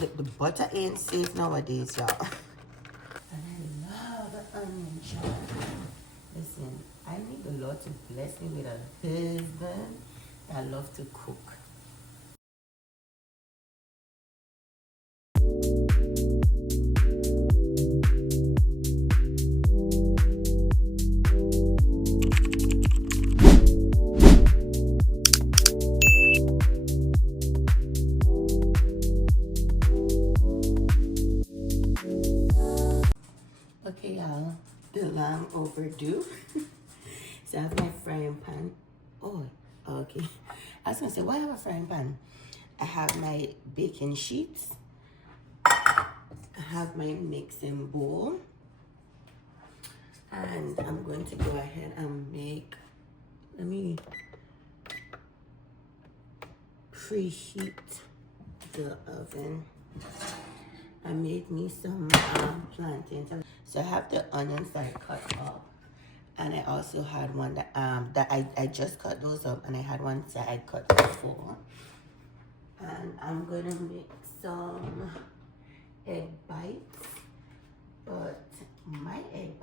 The butter ain't safe nowadays, y'all. And I love the onion chop. Listen, I need the Lord to bless me with a husband that love to cook. Okay, y'all, the lamb overdue. So I have my frying pan. Oh, okay. I was gonna say, why have a frying pan? I have my baking sheets. I have my mixing bowl. And I'm going to go ahead and make, let me preheat the oven. I made me some plantains. So I have the onions that I cut up. And I also had one that I just cut those up, and I had one that I cut before. And I'm gonna make some egg bites, but my egg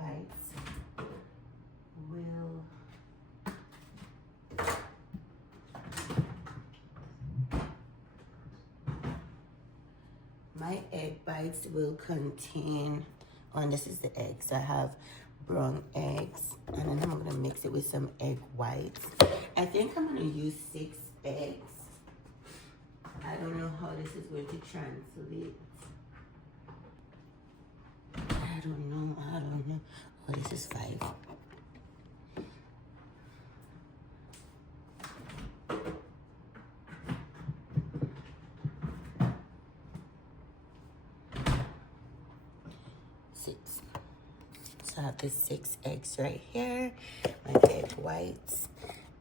bites will contain, and this is the eggs. So I have brown eggs, and then I'm gonna mix it with some egg whites. I think I'm gonna use 6 eggs. I don't know how this is going to translate. I don't know. Oh, this is 5. So I have the 6 eggs right here, my egg whites,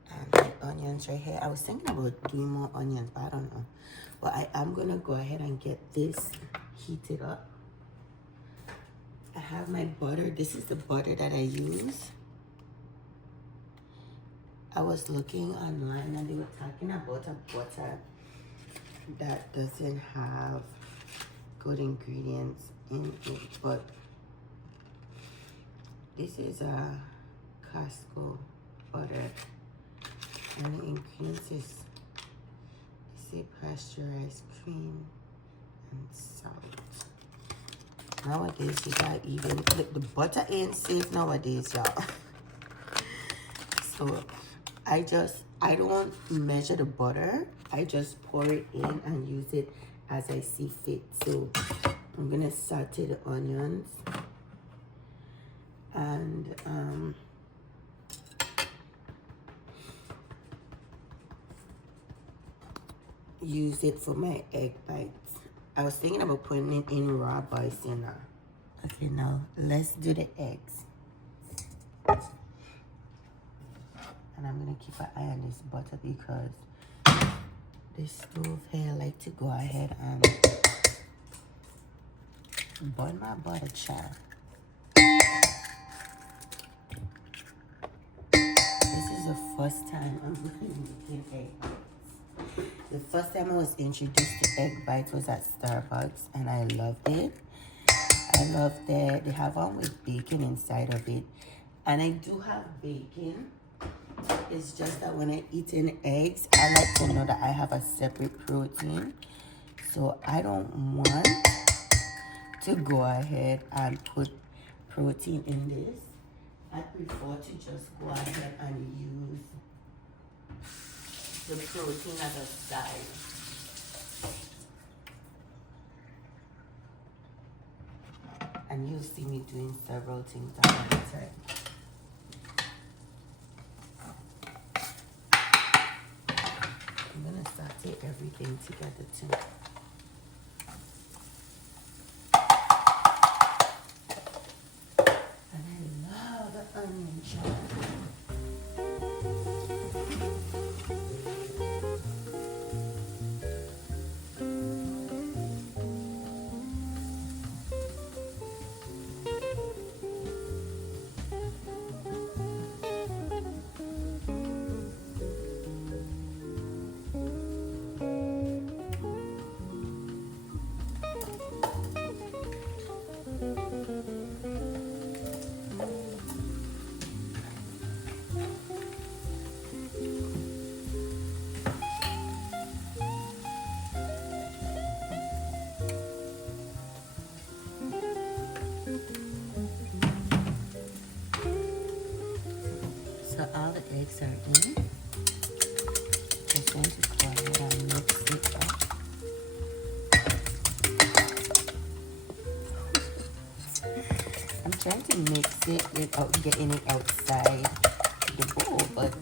and my onions right here. I was thinking about doing more onions, but I don't know. But I am gonna go ahead and get this heated up. I have my butter. This is the butter that I use. I was looking online and they were talking about a butter that doesn't have good ingredients in it, but this is a Costco butter, and the ingredients is, say, pasteurized cream and salt. Nowadays, you got even, the butter ain't safe nowadays, y'all. So I don't measure the butter. I just pour it in and use it as I see fit. So I'm gonna saute the onions and use it for my egg bites. I was thinking about putting it in raw, but I see now. Okay, now let's do the eggs. And I'm gonna keep an eye on this butter because this stove here, I like to go ahead and burn my butter, child. This is the first time I'm making egg bites. The first time I was introduced to egg bites was at Starbucks, and I loved it. I love that they have one with bacon inside of it, and I do have bacon. It's just that when I eat in eggs, I like to know that I have a separate protein. So I don't want to go ahead and put protein in this. I prefer to just go ahead and use the protein as a side. And you'll see me doing several things at one time. I'm gonna saute everything together too. And I love the onion chop. eggs are in. Just going to go ahead and mix it up. I'm trying to mix it without getting it outside the bowl, but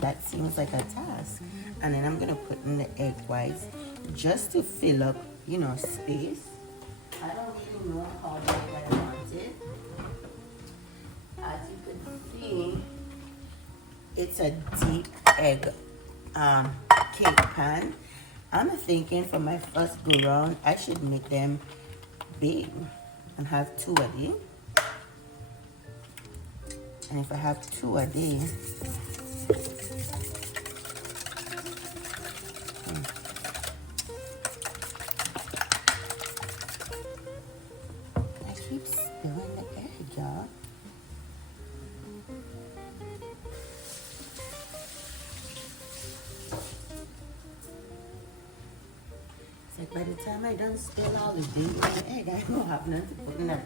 that seems like a task. And then I'm gonna put in the egg whites just to fill up, you know, space. I don't really know how big I want it. As you can see, it's a deep egg cake pan. I'm thinking for my first go round, I should make them big and have 2 a day. And if I have 2 a day, I keep spilling the egg, y'all. It's like by the time I done spill all the bacon and the egg, I don't have nothing to put in that.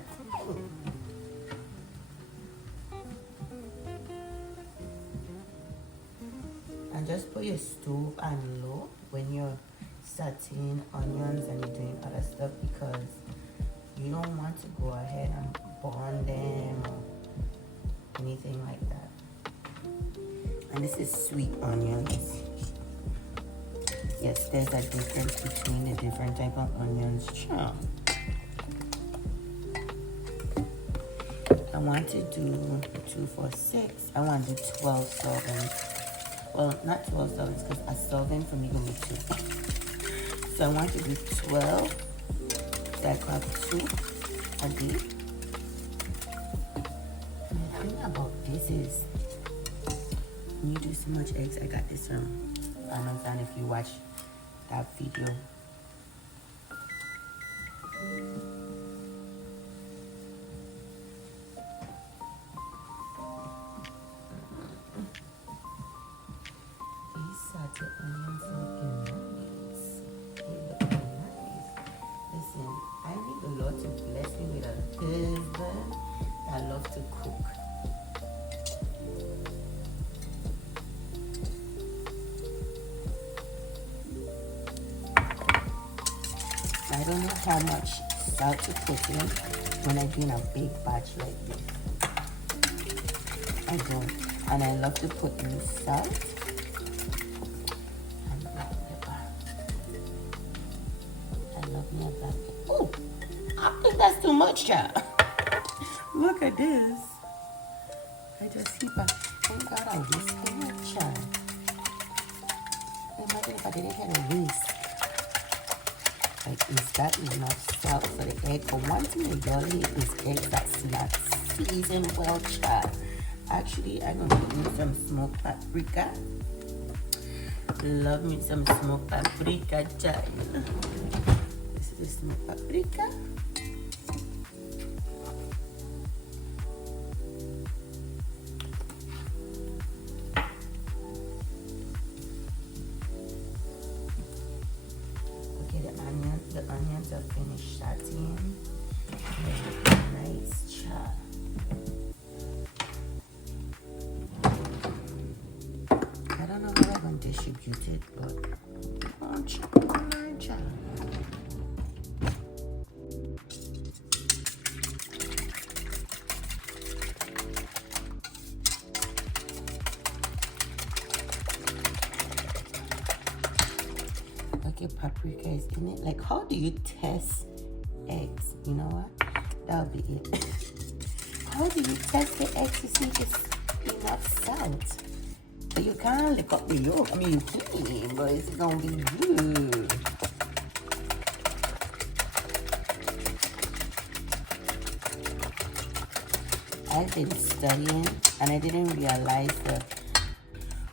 And just put your stove on low when you're sauteing onions and you're doing other stuff, because you don't want to go ahead and burn them or anything like that. And this is sweet onions. Yes, there's a difference between the different type of onions. Sure. I want to do 2, 4, 6. I want to do 12 servings. Well, not 12 servings, because a serving for me will be 2. So I want to do 12. So I could have 2 a day. And the thing about this is, when you do so much eggs, I got this from Amazon if you watch that video. These sauteed onions looking nice. They look nice. Listen, I need the Lord to bless me with a husband that loves to cook. I don't know how much salt to put in when I do in a big batch like this. I don't. And I love to put in salt and black pepper. I love me a black pepper. Oh, I think that's too much, child. Look at this. I just heap a, thank God I whisked it, child. Imagine if I didn't have a whisk. Like, is that enough salt for the egg? For one thing, the girlie is egg that's not seasoned well, child. Actually, I'm gonna put in some smoked paprika. Love me some smoked paprika, child. This is the smoked paprika. The onions are finished sauteing. Nice chop. I don't know how I'm going to distribute it, but I'm chopping chop. Okay, paprika is in it. Like, how do you test eggs? You know what? That'll be it. How do you test the eggs to see if it's enough salt? But you can't lick up the yolk. I mean, you can, but it's gonna be good. I've been studying, and I didn't realize the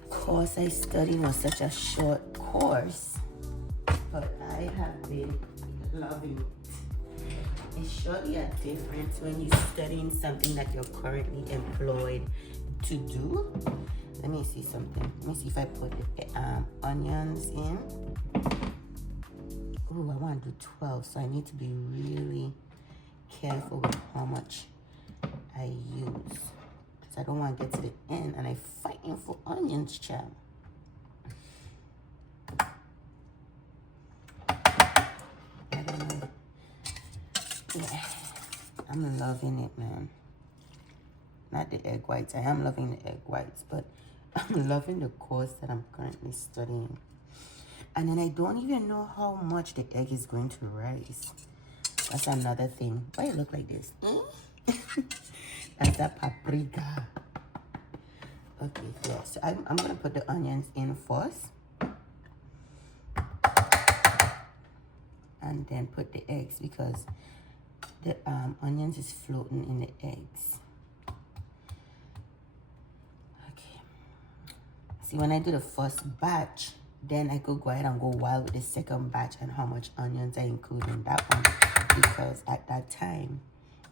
course I studied was such a short course. But I have been loving it. It's surely a difference when you're studying something that you're currently employed to do. Let me see something. Let me see if I put the onions in. Ooh, I want to do 12, so I need to be really careful with how much I use. So I don't want to get to the end and I'm fighting for onions, child. I don't know. Yeah, I'm loving it, man. Not the egg whites. I am loving the egg whites, but I'm loving the course that I'm currently studying. And then I don't even know how much the egg is going to rise. That's another thing. Why it look like this? That's that paprika. Okay, yeah. So I'm going to put the onions in first. And then put the eggs because the onions is floating in the eggs. Okay. See, when I do the first batch, then I could go ahead and go wild with the second batch and how much onions I include in that one. Because at that time,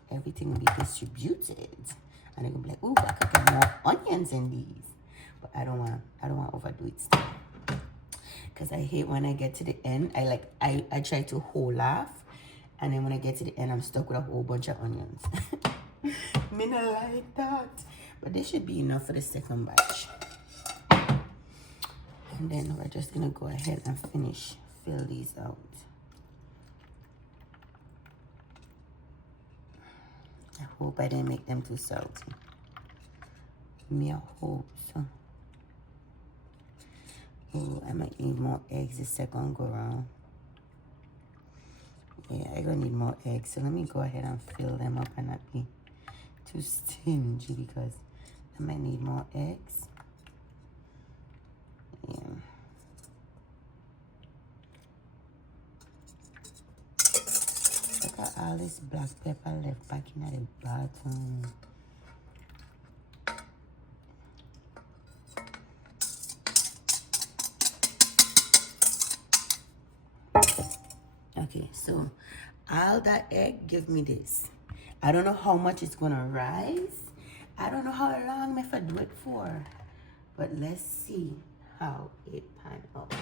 everything will be distributed. And they're gonna be like, oh, I could get more onions in these. But I don't want to overdo it still. Because I hate when I get to the end, I try to hold off. And then when I get to the end, I'm stuck with a whole bunch of onions. Me not like that. But this should be enough for the second batch. And then we're just going to go ahead and fill these out. I hope I didn't make them too salty. Me, I hope so. Oh, I might need more eggs the second go around. Yeah, I'm going to need more eggs. So let me go ahead and fill them up and not be too stingy because I might need more eggs. Yeah. Look at all this black pepper left back in at the bottom. Okay, so all that egg give me this. I don't know how much it's gonna rise. I don't know how long I have to do it for. But let's see how it pans out.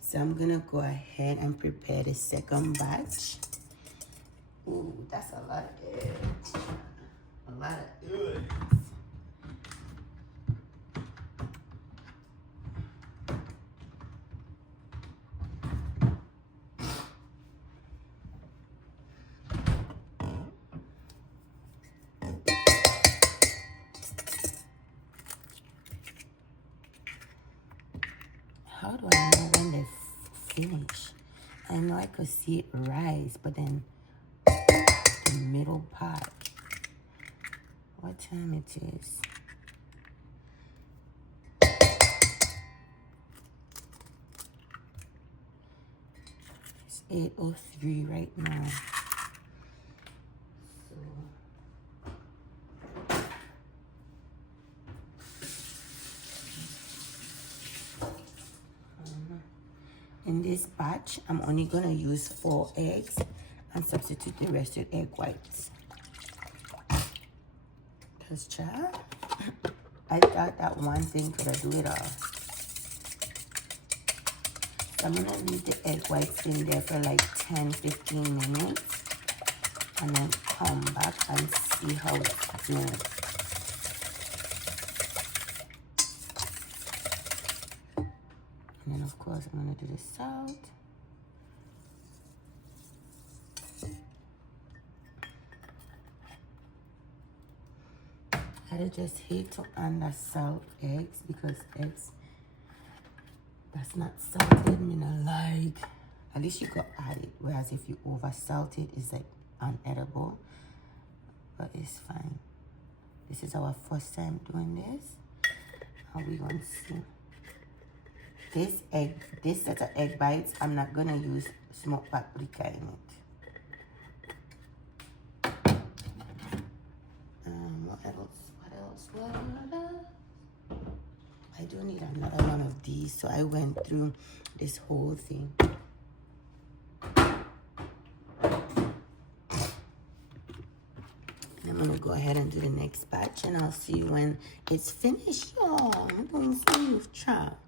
So I'm gonna go ahead and prepare the second batch. Ooh, that's a lot of eggs. A lot of eggs. How do I know when they finish? I know I could see it rise, but then the middle part. What time it is? It's 8:03 right now. In this batch, I'm only gonna use 4 eggs and substitute the rest with egg whites. Because, child, I thought that one thing could have do it all. So I'm gonna leave the egg whites in there for like 10-15 minutes and then come back and see how it's doing. And then, of course, I'm going to do the salt. I just hate to undersalt eggs because eggs that's not salted, me not like. At least you could add it. Whereas if you over salt it, it's like unedible. But it's fine. This is our first time doing this. How we going to see? This set of egg bites, I'm not gonna use smoked paprika in it. What else? I do need another one of these, so I went through this whole thing. I'm gonna go ahead and do the next batch, and I'll see you when it's finished, y'all. I'm doing smooth chop.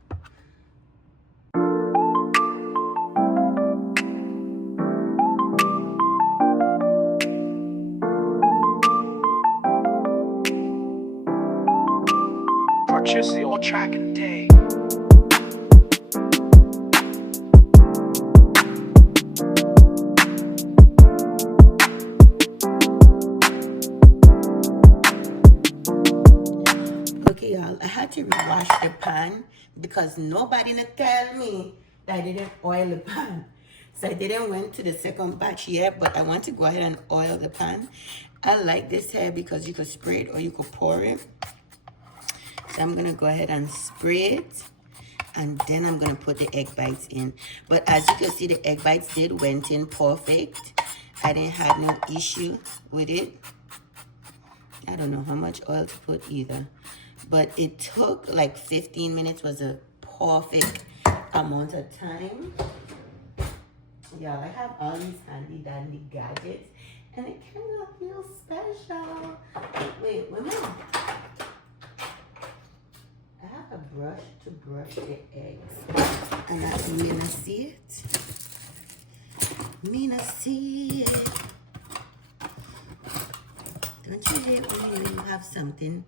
Purchase your track and day. Okay, y'all, I had to rewash the pan because nobody to tell me that I didn't oil the pan. So I didn't went to the second batch yet, but I want to go ahead and oil the pan. I like this here because you could spray it or you could pour it. So I'm gonna go ahead and spray it, and then I'm gonna put the egg bites in. But as you can see, the egg bites did went in perfect. I didn't have no issue with it. I don't know how much oil to put either, but it took like 15 minutes was a perfect amount of time. Y'all, I have all these handy dandy gadgets and it kind of feels special. Wait, a minute. I have a brush to brush the eggs, and I may not see it. Me not see it. Don't you hate when you have something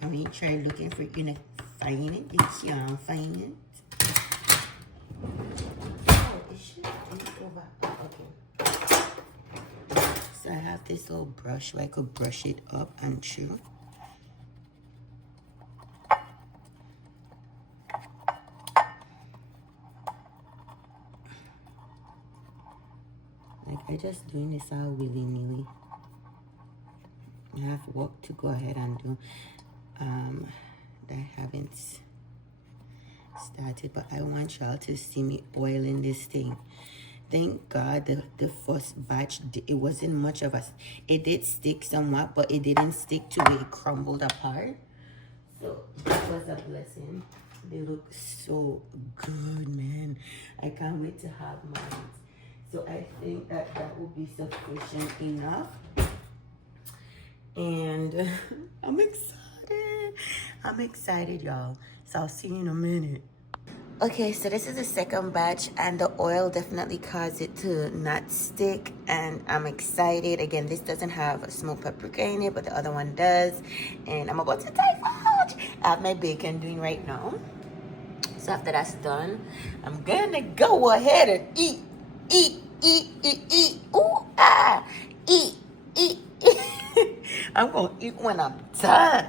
and when you try looking for it, you not find it, you can't find it? Oh, it should be over. Oh, okay. So I have this little brush where I could brush it up and through. Like, I just doing this all willy-nilly. I have work to go ahead and do that I haven't started, but I want y'all to see me oiling this thing. Thank God the first batch, it wasn't much of a, it did stick somewhat, but it didn't stick to where it crumbled apart. So that was a blessing. They look so good, man. I can't wait to have mine. So I think that that will be sufficient enough. And I'm excited. I'm excited, y'all. So I'll see you in a minute. Okay, so this is the second batch, and the oil definitely caused it to not stick, and I'm excited. Again, this doesn't have smoked paprika in it, but the other one does. And I'm about to divulge. I have my bacon doing right now. So after that's done, I'm gonna go ahead and eat. Ooh, ah, eat. I'm gonna eat when I'm done.